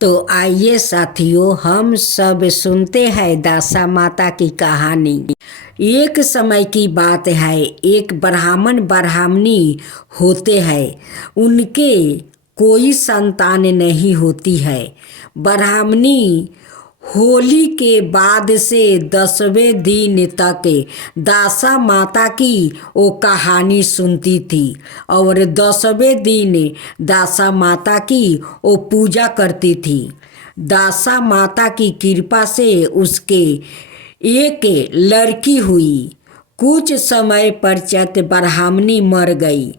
तो आइए साथियों, हम सब सुनते हैं दासा माता की कहानी। एक समय की बात है, एक ब्राह्मण ब्राह्मणी होते हैं। उनके कोई संतान नहीं होती है। ब्राह्मणी होली के बाद से 10वें दिन तक दासा माता की वो कहानी सुनती थी और 10वें दिन दासा माता की वो पूजा करती थी। दासा माता की कृपा से उसके एक लड़की हुई। कुछ समय पश्चात ब्राह्मणी मर गई।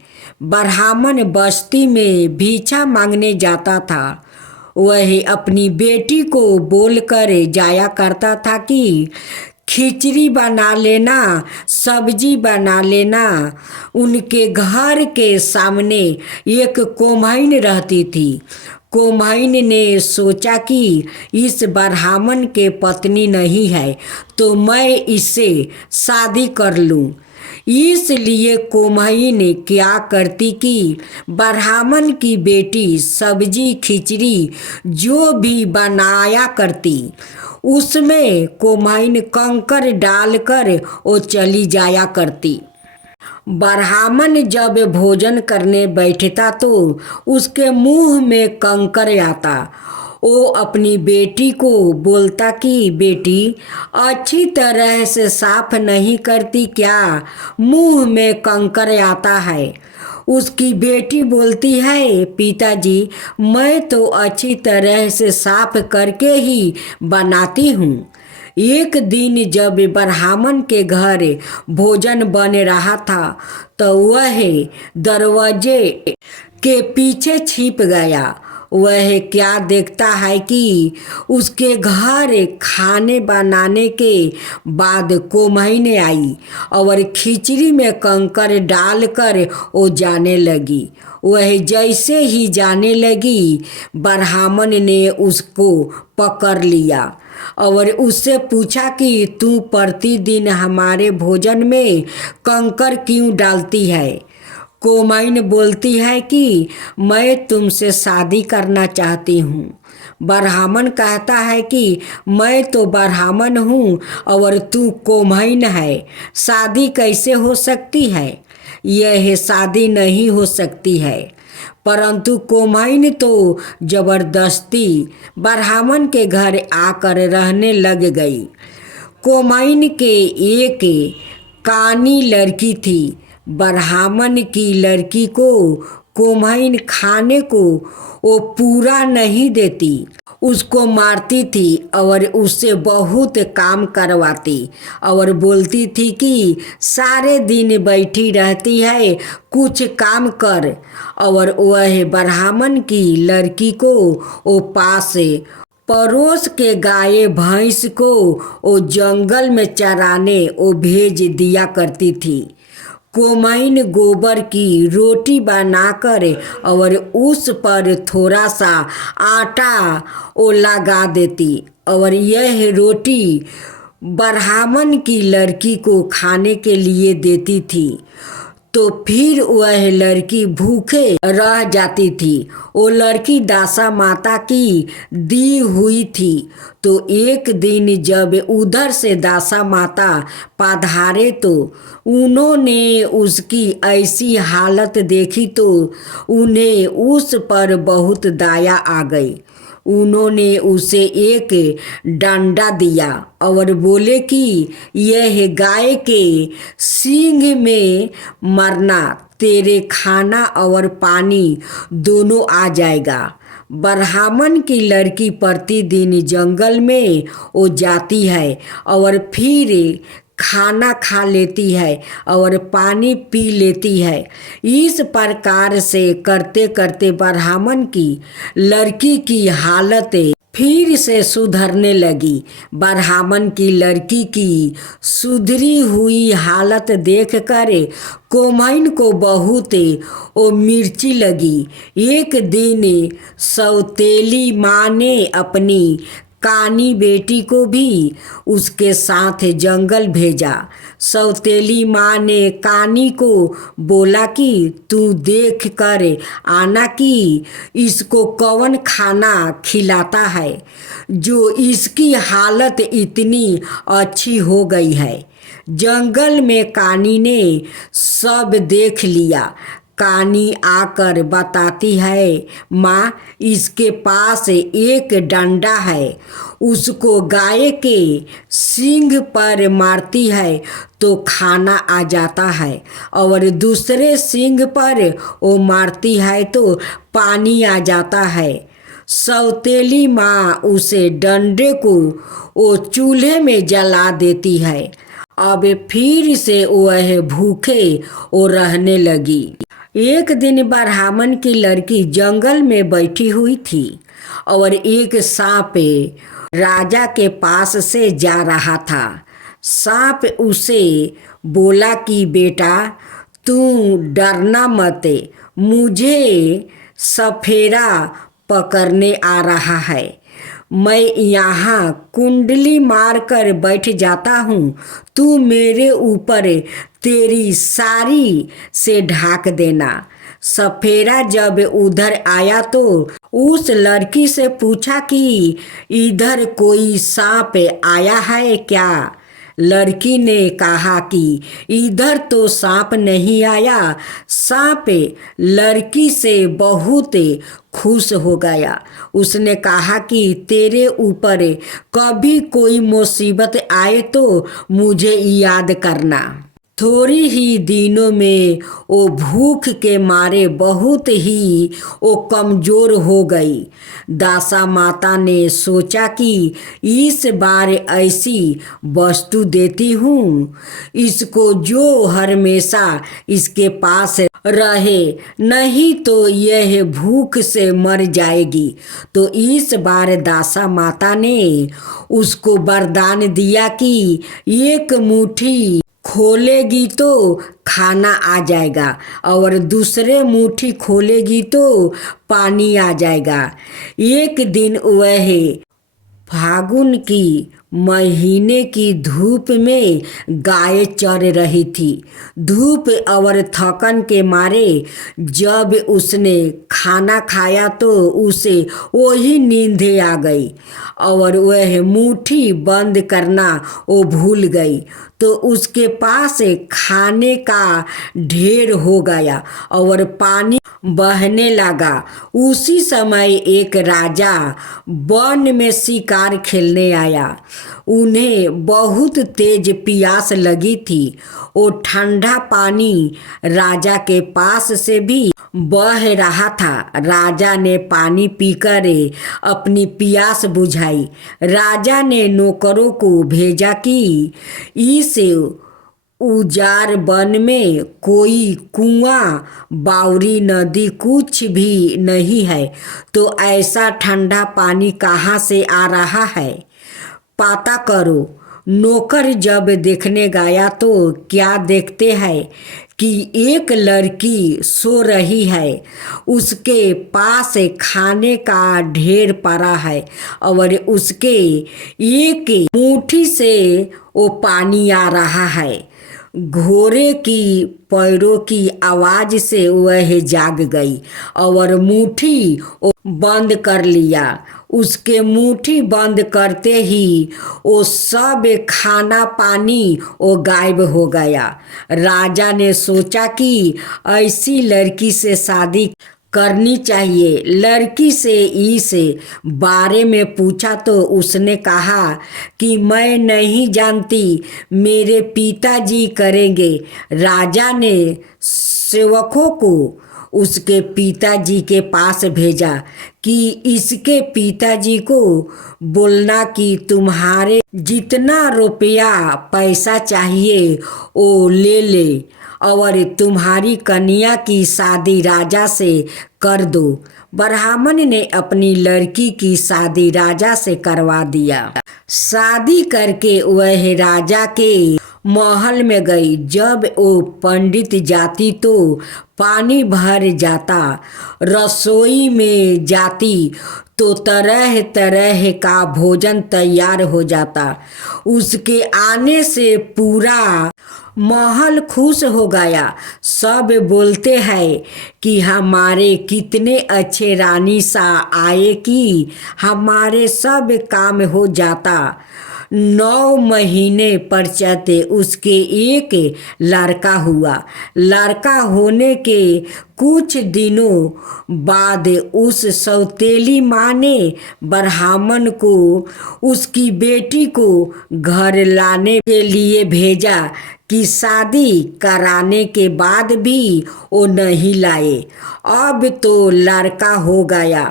ब्राह्मण बस्ती में भिक्षा मांगने जाता था। वह अपनी बेटी को बोलकर जाया करता था कि खिचड़ी बना लेना, सब्जी बना लेना। उनके घर के सामने एक कोम्हाइन रहती थी। कोम्हाइन ने सोचा कि इस ब्राह्मण के पत्नी नहीं है तो मैं इससे शादी कर लूं। इसलिए कोम्हाइन क्या करती कि ब्राह्मण की बेटी सब्जी खिचड़ी जो भी बनाया करती, उसमें कोम्हाइन कंकर डालकर वो चली जाया करती। ब्राह्मण जब भोजन करने बैठता तो उसके मुंह में कंकर आता। वो अपनी बेटी को बोलता कि बेटी, अच्छी तरह से साफ नहीं करती क्या, मुंह में कंकर आता है। उसकी बेटी बोलती है, पिताजी मैं तो अच्छी तरह से साफ करके ही बनाती हूँ। एक दिन जब ब्राह्मण के घर भोजन बन रहा था तो वह दरवाजे के पीछे छिप गया। वह क्या देखता है कि उसके घर खाने बनाने के बाद कोम्हाइन आई और खिचड़ी में कंकर डालकर वो जाने लगी। वह जैसे ही जाने लगी, ब्राह्मण ने उसको पकड़ लिया और उससे पूछा कि तू प्रतिदिन हमारे भोजन में कंकर क्यों डालती है। कोम्हाइन बोलती है कि मैं तुमसे शादी करना चाहती हूँ। ब्राह्मण कहता है कि मैं तो ब्राह्मण हूँ और तू कोम्हाइन है, शादी कैसे हो सकती है। यह शादी नहीं हो सकती है। परंतु कोम्हाइन तो जबरदस्ती ब्राह्मण के घर आकर रहने लग गई। कोम्हाइन के एक कानी लड़की थी। ब्राह्मण की लड़की को कोम्हाइन खाने को वो पूरा नहीं देती, उसको मारती थी और उससे बहुत काम करवाती और बोलती थी कि सारे दिन बैठी रहती है, कुछ काम कर। और वह ब्राह्मण की लड़की को वो पास पड़ोस के गाय भैंस को वो जंगल में चराने वो भेज दिया करती थी। कोम्हाइन गोबर की रोटी बनाकर और उस पर थोड़ा सा आटा वो लगा देती और यह रोटी ब्राह्मण की लड़की को खाने के लिए देती थी। तो फिर वह लड़की भूखे रह जाती थी। वो लड़की दासा माता की दी हुई थी। तो एक दिन जब उधर से दासा माता पधारे तो उन्होंने उसकी ऐसी हालत देखी तो उन्हें उस पर बहुत दया आ गई। उन्होंने उसे एक डंडा दिया और बोले कि यह गाय के सींग में मरना, तेरे खाना और पानी दोनों आ जाएगा। ब्राह्मण की लड़की प्रतिदिन जंगल में वो जाती है और फिर खाना खा लेती है और पानी पी लेती है। इस प्रकार से करते करते ब्राह्मण की लड़की की हालत फिर से सुधरने लगी। ब्राह्मण की लड़की की सुधरी हुई हालत देखकर कोम्हाइन को बहुत वो मिर्ची लगी। एक दिन सौतेली माँ ने अपनी कानी बेटी को भी उसके साथ जंगल भेजा। सौतेली माँ ने कानी को बोला कि तू देख कर आना कि इसको कौन खाना खिलाता है जो इसकी हालत इतनी अच्छी हो गई है। जंगल में कानी ने सब देख लिया। कानी आकर बताती है, माँ इसके पास एक डंडा है, उसको गाय के सींग पर मारती है तो खाना आ जाता है, और दूसरे सींग पर वो मारती है तो पानी आ जाता है। सौतेली माँ उसे डंडे को वो चूल्हे में जला देती है। अब फिर से वह भूखे वो रहने लगी। एक दिन ब्राह्मण की लड़की जंगल में बैठी हुई थी और एक सांप राजा के पास से जा रहा था। सांप उसे बोला कि बेटा तू डरना मत, मुझे सफेरा पकड़ने आ रहा है। मैं यहाँ कुंडली मार कर बैठ जाता हूँ, तू मेरे ऊपर तेरी साड़ी से ढाक देना। सफेरा जब उधर आया तो उस लड़की से पूछा कि इधर कोई सांप आया है क्या? लड़की ने कहा कि इधर तो सांप नहीं आया। सांप लड़की से बहुत खुश हो गया। उसने कहा कि तेरे ऊपर कभी कोई मुसीबत आए तो मुझे याद करना। थोड़ी ही दिनों में वो भूख के मारे बहुत ही वो कमज़ोर हो गई। दासा माता ने सोचा कि इस बार ऐसी वस्तु देती हूँ इसको जो हमेशा इसके पास रहे, नहीं तो यह भूख से मर जाएगी। तो इस बार दासा माता ने उसको वरदान दिया कि एक मुट्ठी खोलेगी तो खाना आ जाएगा और दूसरे मुट्ठी खोलेगी तो पानी आ जाएगा। एक दिन वह फागुन की महीने की धूप में गाय चर रही थी। धूप और थकन के मारे जब उसने खाना खाया तो उसे वही नींद आ गई और वह मुट्ठी बंद करना वो भूल गई। तो उसके पास खाने का ढेर हो गया और पानी बहने लगा। उसी समय एक राजा वन में शिकार खेलने आया। उन्हें बहुत तेज प्यास लगी थी। वो ठंडा पानी राजा के पास से भी बह रहा था। राजा ने पानी पीकर अपनी प्यास बुझाई। राजा ने नौकरों को भेजा कि इस उजाड़ वन में कोई कुआं, बावड़ी, नदी कुछ भी नहीं है, तो ऐसा ठंडा पानी कहाँ से आ रहा है, पता करो। नौकर जब देखने गया तो क्या देखते हैं कि एक लड़की सो रही है, उसके पास खाने का ढेर पड़ा है और उसके एक मुट्ठी से वो पानी आ रहा है। घोड़े की पैरों की आवाज़ से वह जाग गई और मुट्ठी बंद कर लिया। उसके मुट्ठी बंद करते ही वो सब खाना पानी वो गायब हो गया। राजा ने सोचा कि ऐसी लड़की से शादी करनी चाहिए। लड़की से इस बारे में पूछा तो उसने कहा कि मैं नहीं जानती, मेरे पिताजी करेंगे। राजा ने सेवकों को उसके पिताजी के पास भेजा कि इसके पिताजी को बोलना कि तुम्हारे जितना रुपया पैसा चाहिए वो ले ले और तुम्हारी कन्या की शादी राजा से कर दो। ब्राह्मण ने अपनी लड़की की शादी राजा से करवा दिया। शादी करके वह राजा के महल में गई। जब वो पंडित जाती तो पानी भर जाता, रसोई में जाती तो तरह तरह का भोजन तैयार हो जाता। उसके आने से पूरा महल खुश हो गया। सब बोलते हैं कि हमारे कितने अच्छे रानी सा आए कि हमारे सब काम हो जाता। 9 महीने पश्चात उसके एक लड़का हुआ। लड़का होने के कुछ दिनों बाद उस सौतेली माँ ने ब्राह्मण को उसकी बेटी को घर लाने के लिए भेजा कि शादी कराने के बाद भी वो नहीं लाए। अब तो लड़का हो गया।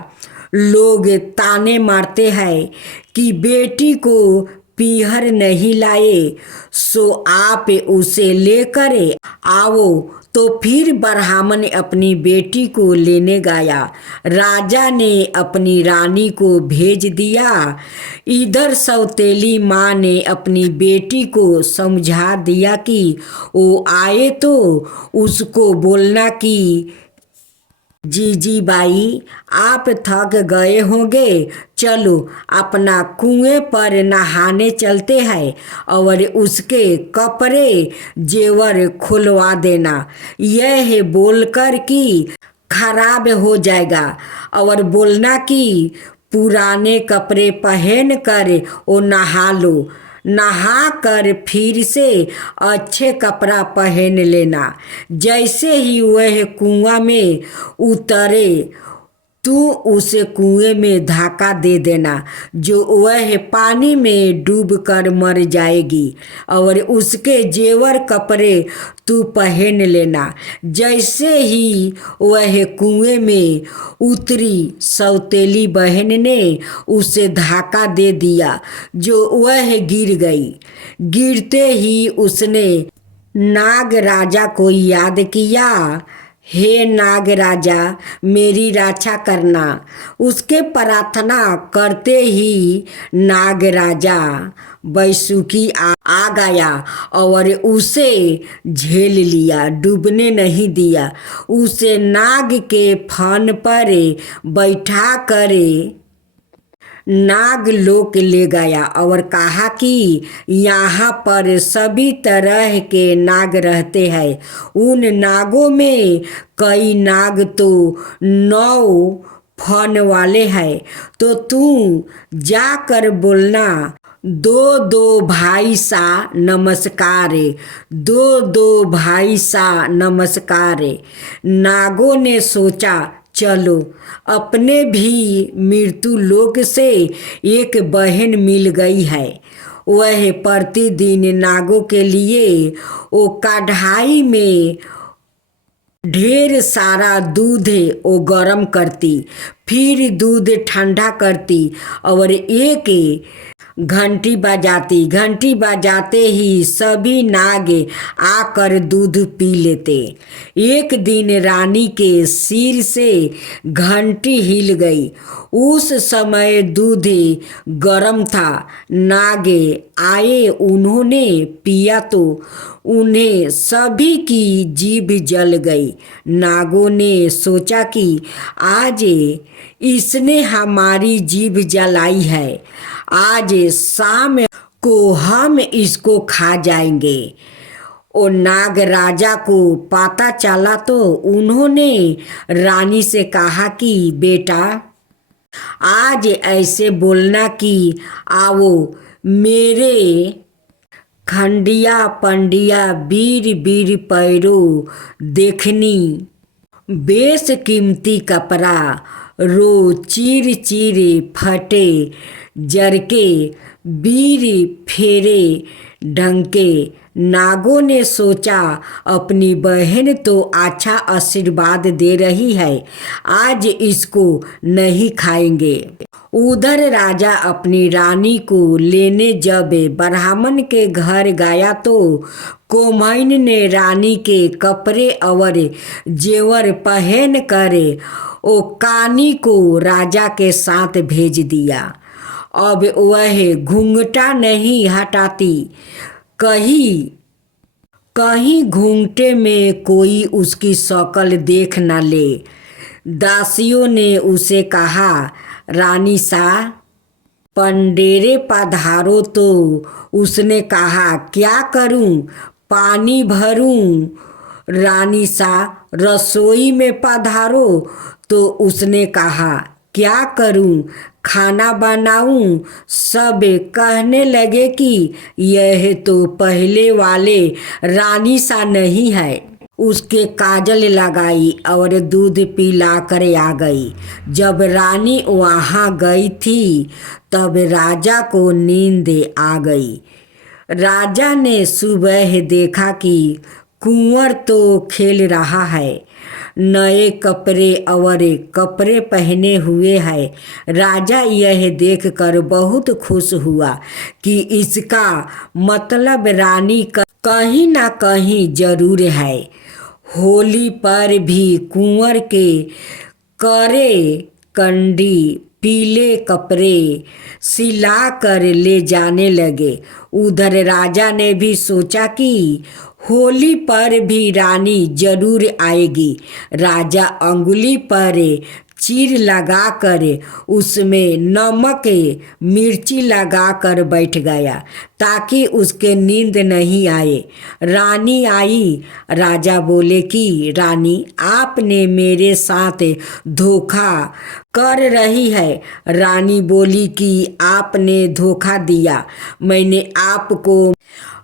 लोग ताने मारते हैं कि बेटी को पीहर नहीं लाए, सो आप उसे लेकर आओ। तो फिर ब्राह्मण अपनी बेटी को लेने गया। राजा ने अपनी रानी को भेज दिया। इधर सौतेली माँ ने अपनी बेटी को समझा दिया कि वो आए तो उसको बोलना कि जीजी बाई, आप थक गए होंगे, चलो अपना कुएं पर नहाने चलते हैं और उसके कपड़े जेवर खुलवा देना। यह बोलकर कि खराब हो जाएगा और बोलना कि पुराने कपड़े पहन कर वो नहा लो। नहा कर फिर से अच्छे कपड़ा पहन लेना। जैसे ही वह कुआं में उतरे तू उसे कुएं में धक्का दे देना, जो वह पानी में डूब कर मर जाएगी और उसके जेवर कपड़े तू पहन लेना। जैसे ही वह कुएं में उतरी, सौतेली बहन ने उसे धक्का दे दिया, जो वह गिर गई। गिरते ही उसने नाग राजा को याद किया। हे नाग राजा, मेरी रक्षा करना। उसके प्रार्थना करते ही नाग राजा बैसुकी आ गया और उसे झेल लिया, डूबने नहीं दिया। उसे नाग के फन पर बैठा कर नाग लोक ले गया और कहा कि यहाँ पर सभी तरह के नाग रहते हैं। उन नागों में कई नाग तो 9 फन वाले हैं, तो तू जाकर बोलना, 2-2 भाई सा नमस्कार, 2-2 भाई सा नमस्कार। नागों ने सोचा, चलो अपने भी मृत्यु लोक से एक बहन मिल गई है। वह प्रतिदिन नागों के लिए वो कढ़ाई में ढेर सारा दूध वो गर्म करती, फिर दूध ठंडा करती और एक घंटी बजाती। घंटी बजाते ही सभी नाग आकर दूध पी लेते। एक दिन रानी के सिर से घंटी हिल गई। उस समय दूध गर्म था। नाग आए, उन्होंने पिया तो उन्हें सभी की जीभ जल गई। नागों ने सोचा कि आज इसने हमारी जीभ जलाई है, आज शाम को हम इसको खा जाएंगे। और नाग राजा को पता चला तो उन्होंने रानी से कहा कि बेटा, आज ऐसे बोलना कि आओ मेरे खंडिया पंडिया वीर वीर पैरों देखनी, बेश कीमती कपड़ा रो चीर चीर फटे, जरके वीर फेरे ढंके नागों ने सोचा अपनी बहन तो अच्छा आशीर्वाद दे रही है, आज इसको नहीं खाएंगे। उधर राजा अपनी रानी को लेने जब ब्राह्मण के घर गया तो कोमैन ने रानी के कपड़े और जेवर पहन कर ओ कानी को राजा के साथ भेज दिया। अब वह घूंघटा नहीं हटाती, कहीं कहीं घूंघटे में कोई उसकी शक्ल देख न ले। दासियों ने उसे कहा, रानी सा पंडेरे पधारो। तो उसने कहा, क्या करूं, पानी भरूं। रानी सा रसोई में पधारो। तो उसने कहा, क्या करूं, खाना बनाऊं। सब कहने लगे कि यह तो पहले वाले रानी सा नहीं है। उसके काजल लगाई और दूध पिला कर आ गई। जब रानी वहाँ गई थी तब राजा को नींद आ गई। राजा ने सुबह देखा कि कुंवर तो खेल रहा है, नए कपड़े और कपड़े पहने हुए है। राजा यह देखकर बहुत खुश हुआ कि इसका मतलब रानी कहीं ना कहीं जरूर है। होली पर भी कुंवर के करे कंडी पीले कपड़े सिला कर ले जाने लगे। उधर राजा ने भी सोचा कि होली पर भी रानी जरूर आएगी। राजा अंगुली पर चीर लगा कर उसमें नमक मिर्ची लगा कर बैठ गया ताकि उसके नींद नहीं आए। रानी आई। राजा बोले कि रानी, आपने मेरे साथ धोखा कर रही है। रानी बोली कि आपने धोखा दिया, मैंने आपको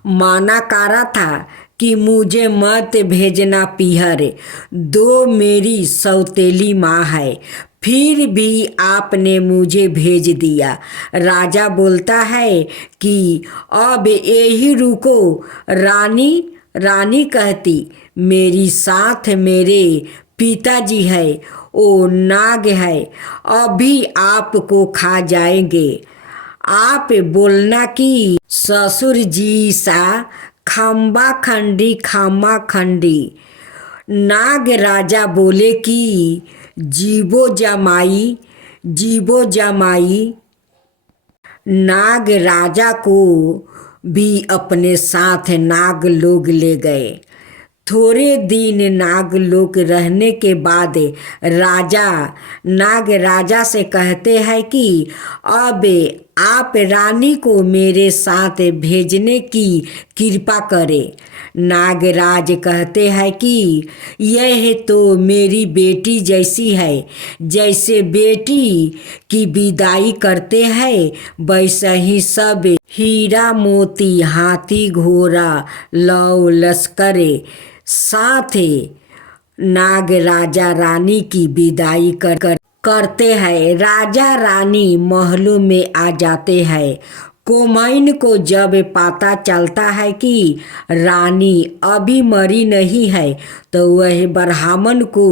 माना करा था कि मुझे मत भेजना पीहर, दो मेरी सौतेली माँ है, फिर भी आपने मुझे भेज दिया। राजा बोलता है कि अब यही रुको। रानी कहती, मेरी साथ मेरे पिताजी है, ओ नाग है, अभी आपको खा जाएंगे। आप बोलना कि ससुर जी सा खम्बा खंडी खामा खंडी। नाग राजा बोले कि जीवो जमाई। नाग राजा को भी अपने साथ नाग लोग ले गए। थोड़े दिन नाग लोग रहने के बाद राजा नाग राजा से कहते हैं कि अब आप रानी को मेरे साथ भेजने की कृपा करें। नागराज कहते हैं कि यह तो मेरी बेटी जैसी है, जैसे बेटी की विदाई करते हैं वैसा ही सब हीरा मोती हाथी घोड़ा लौ लश्कर साथ नाग राजा रानी की विदाई करते हैं। राजा रानी महलों में आ जाते हैं। कोमैन को जब पता चलता है कि रानी अभी मरी नहीं है तो वह ब्राह्मण को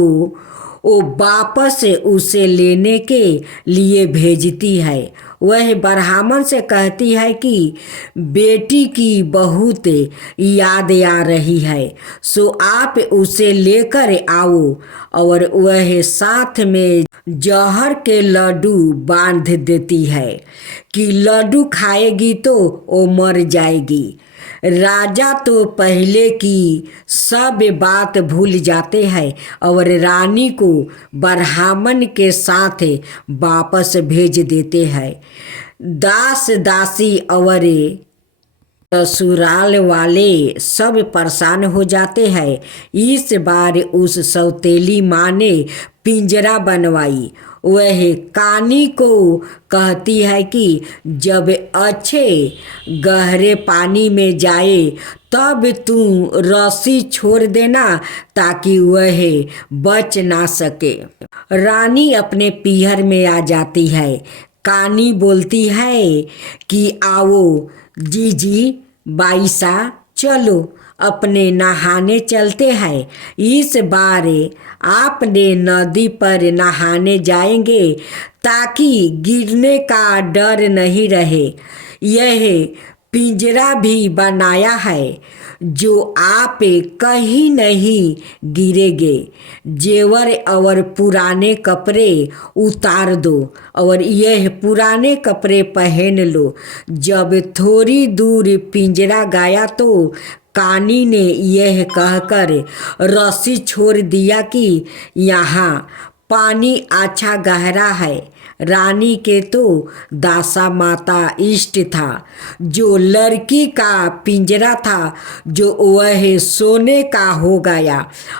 वो वापस उसे लेने के लिए भेजती है। वह ब्राह्मण से कहती है कि बेटी की बहुत याद आ रही है, सो आप उसे लेकर आओ। और वह साथ में जहर के लड्डू बांध देती है कि लड्डू खाएगी तो वो मर जाएगी। राजा तो पहले की सब बात भूल जाते हैं और रानी को ब्राह्मण के साथ वापस भेज देते हैं। दास दासी और ससुराल वाले सब परेशान हो जाते हैं। इस बार उस सौतेली माँ ने पिंजरा बनवाई। वह कानी को कहती है कि जब अच्छे गहरे पानी में जाए तब तू रस्सी छोड़ देना ताकि वह बच ना सके। रानी अपने पीहर में आ जाती है। कानी बोलती है कि आओ जीजी बाईसा चलो अपने नहाने चलते हैं। इस बार आपने नदी पर नहाने जाएंगे ताकि गिरने का डर नहीं रहे। यह पिंजरा भी बनाया है जो आप कहीं नहीं गिरेंगे। जेवर और पुराने कपड़े उतार दो और यह पुराने कपड़े पहन लो। जब थोड़ी दूर पिंजरा गया तो कानी ने यह कहकर रस्सी छोड़ दिया कि यहाँ पानी अच्छा गहरा है। रानी के तो दासा माता इष्ट था जो लड़की का पिंजरा था जो वह सोने का हो गया।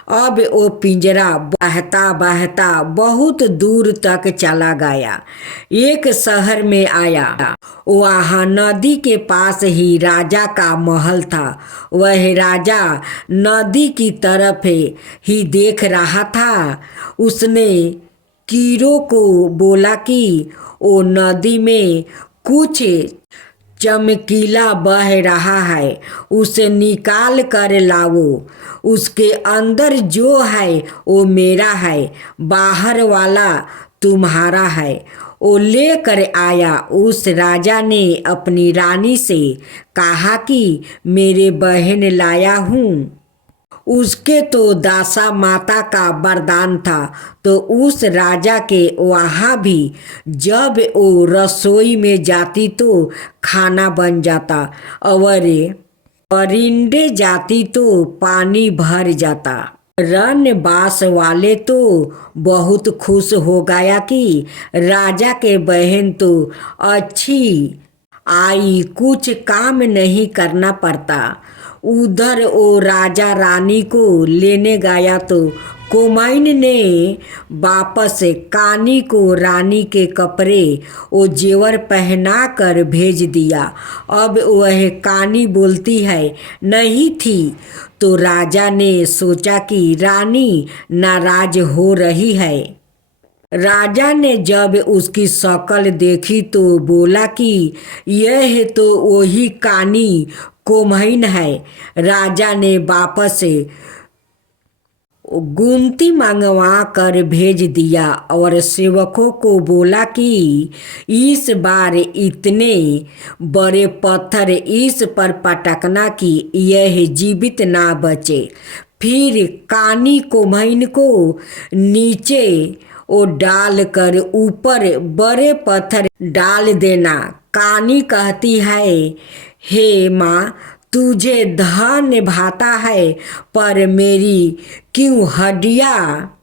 अब वो पिंजरा बहता बहता बहुत दूर तक चला गया। एक शहर में आया। वहाँ नदी के पास ही राजा का महल था। वह राजा नदी की तरफ ही देख रहा था। उसने कीड़ों को बोला कि वो नदी में कुछ चमकीला बह रहा है, उसे निकाल कर लाओ। उसके अंदर जो है वो मेरा है, बाहर वाला तुम्हारा है। वो लेकर आया। उस राजा ने अपनी रानी से कहा कि मेरे बहन लाया हूँ। उसके तो दासा माता का वरदान था तो उस राजा के वहाँ भी जब वो रसोई में जाती तो खाना बन जाता और परिंदे जाती तो पानी भर जाता। रनबास वाले तो बहुत खुश हो गया कि राजा के बहन तो अच्छी आई, कुछ काम नहीं करना पड़ता। उधर वो राजा रानी को लेने गया तो कोमाइन ने वापस कानी को रानी के कपड़े वो जेवर पहना कर भेज दिया। अब वह कानी बोलती है नहीं थी तो राजा ने सोचा कि रानी नाराज हो रही है। राजा ने जब उसकी शक्ल देखी तो बोला कि यह तो वही कानी कोम्हैन है। राजा ने वापस गुमती मंगवा कर भेज दिया और सेवकों को बोला कि इस बार इतने बड़े पत्थर इस पर पटकना कि यह जीवित ना बचे। फिर कानी कोम्हैन को नीचे वो डाल कर ऊपर बड़े पत्थर डाल देना। कानी कहती है हे माँ, तुझे धन भाता है पर मेरी क्यों हड्डियाँ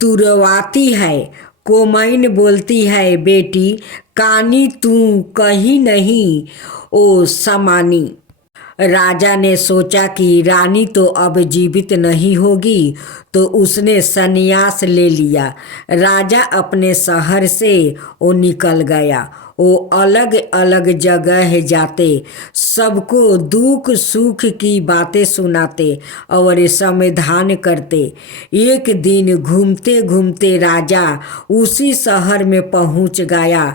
तुड़वाती है। कोम्हैन बोलती है बेटी कानी तू कहीं नहीं ओ समानी। राजा ने सोचा कि रानी तो अब जीवित नहीं होगी तो उसने संन्यास ले लिया। राजा अपने शहर से वो निकल गया। वो अलग अलग जगह जाते, सबको दुख सुख की बातें सुनाते और समाधान करते। एक दिन घूमते घूमते राजा उसी शहर में पहुंच गया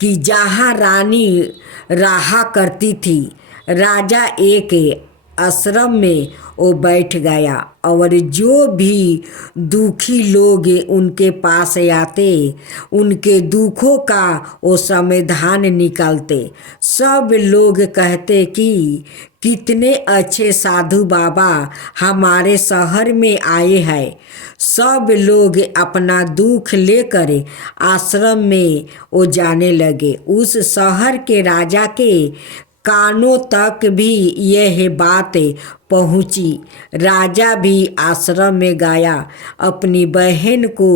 कि जहां रानी रहा करती थी। राजा एक आश्रम में वो बैठ गया और जो भी दुखी लोग उनके पास आते उनके दुखों का वो समाधान निकालते। सब लोग कहते कि कितने अच्छे साधु बाबा हमारे शहर में आए हैं। सब लोग अपना दुख लेकर आश्रम में वो जाने लगे। उस शहर के राजा के कानों तक भी यह बात पहुंची। राजा भी आश्रम में गया, अपनी बहन को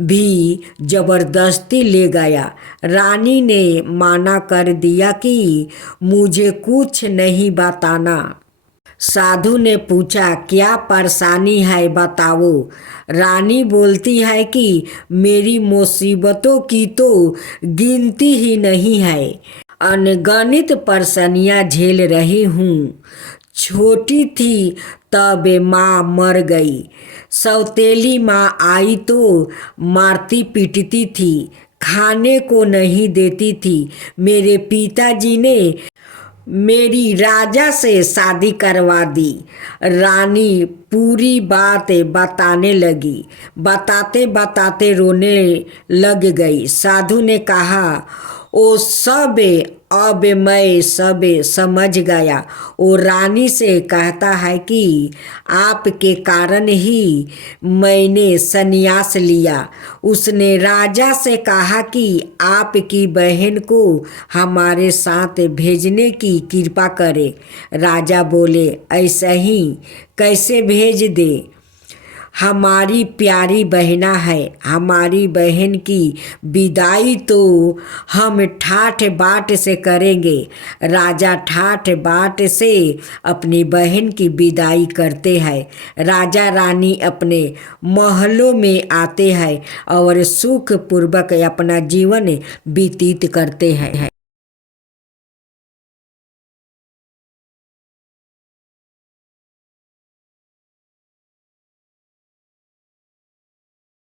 भी जबरदस्ती ले गया। रानी ने माना कर दिया कि मुझे कुछ नहीं बताना। साधु ने पूछा क्या परेशानी है बताओ। रानी बोलती है कि मेरी मुसीबतों की तो गिनती ही नहीं है, अनगणित परेशानियां झेल रही हूँ। छोटी थी तब माँ मर गई। सौतेली माँ आई तो मारती पीटती थी, खाने को नहीं देती थी। मेरे पिताजी ने मेरी राजा से शादी करवा दी। रानी पूरी बात बताने लगी। बताते बताते रोने लग गई। साधु ने कहा, ओ सब अब मैं सब समझ गया। वो रानी से कहता है कि आपके कारण ही मैंने संन्यास लिया। उसने राजा से कहा कि आपकी बहन को हमारे साथ भेजने की कृपा करे। राजा बोले, ऐसा ही कैसे भेज दे? हमारी प्यारी बहना है। हमारी बहन की विदाई तो हम ठाठ बाट से करेंगे। राजा ठाठ बाट से अपनी बहन की विदाई करते हैं। राजा रानी अपने महलों में आते हैं और सुखपूर्वक अपना जीवन व्यतीत करते हैं।